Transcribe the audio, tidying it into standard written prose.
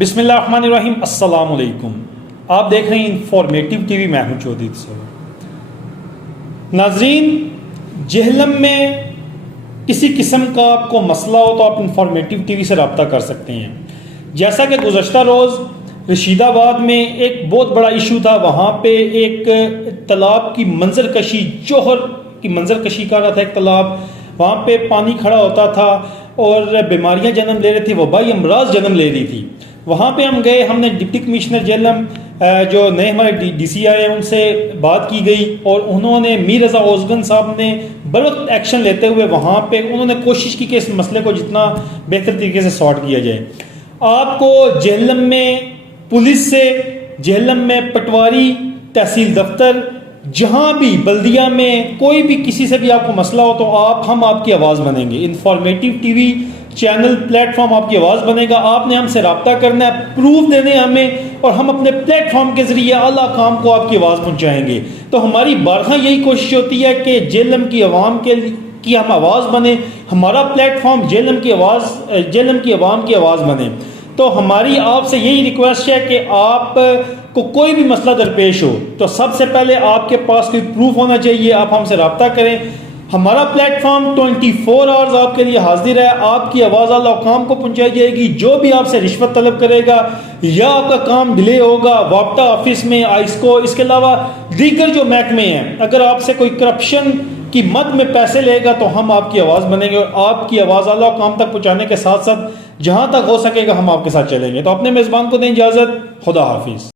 بسم اللہ الرحمن الرحیم۔ السلام علیکم، آپ دیکھ رہے ہیں انفارمیٹیو ٹی وی، میں ہوں چودھری سے۔ ناظرین، جہلم میں کسی قسم کا آپ کو مسئلہ ہو تو آپ انفارمیٹیو ٹی وی سے رابطہ کر سکتے ہیں۔ جیسا کہ گزشتہ روز رشید آباد میں ایک بہت بڑا ایشو تھا، وہاں پہ ایک تالاب کی منظر کشی، جوہر کی منظر کشی کر رہا تھا ایک تالاب، وہاں پہ پانی کھڑا ہوتا تھا اور بیماریاں جنم لے رہی تھی، وبائی امراض جنم لے رہی تھی۔ وہاں پہ ہم گئے، ہم نے ڈپٹی کمشنر جہلم جو نئے ہمارے ڈی سی آئے ان سے بات کی گئی، اور انہوں نے میر رضا اوزگن صاحب نے بروقت ایکشن لیتے ہوئے وہاں پہ انہوں نے کوشش کی کہ اس مسئلے کو جتنا بہتر طریقے سے سارٹ کیا جائے۔ آپ کو جہلم میں پولیس سے، جہلم میں پٹواری تحصیل دفتر، جہاں بھی بلدیہ میں کوئی بھی کسی سے بھی آپ کو مسئلہ ہو تو ہم آپ کی آواز بنیں گے۔ Informative T V channel plate form آپ کی آواز بنے گا، آپ نے ہم سے رابطہ کرنا ہے، پروف دینے ہمیں، اور ہم اپنے پلیٹ فارم کے ذریعے اعلیٰ کام کو آپ کی آواز پہنچائیں گے۔ تو ہماری بارہا یہی کوشش ہوتی ہے کہ جہلم کی عوام کی ہم آواز بنے، ہمارا پلیٹ فارم جہلم کی عوام کی آواز بنے۔ تو ہماری آپ سے یہی ریکویسٹ ہے کہ آپ کو کوئی بھی مسئلہ درپیش ہو تو سب سے پہلے آپ کے پاس کوئی پروف ہونا چاہیے، آپ ہم سے رابطہ کریں۔ ہمارا پلیٹ فارم 24 آورز آپ کے لیے حاضر ہے، آپ کی آواز اعلیٰ حکام کو پہنچائی جائے گی۔ جو بھی آپ سے رشوت طلب کرے گا یا آپ کا کام ڈیلے ہوگا وابطہ آفس میں، آئسکو، اس کے علاوہ دیگر جو محکمے ہیں، اگر آپ سے کوئی کرپشن کی مد میں پیسے لے گا تو ہم آپ کی آواز بنیں گے، اور آپ کی آواز اعلیٰ حکام تک پہنچانے کے ساتھ ساتھ جہاں تک ہو سکے گا ہم آپ کے ساتھ چلیں گے۔ تو اپنے میزبان کو دیں اجازت، خدا حافظ۔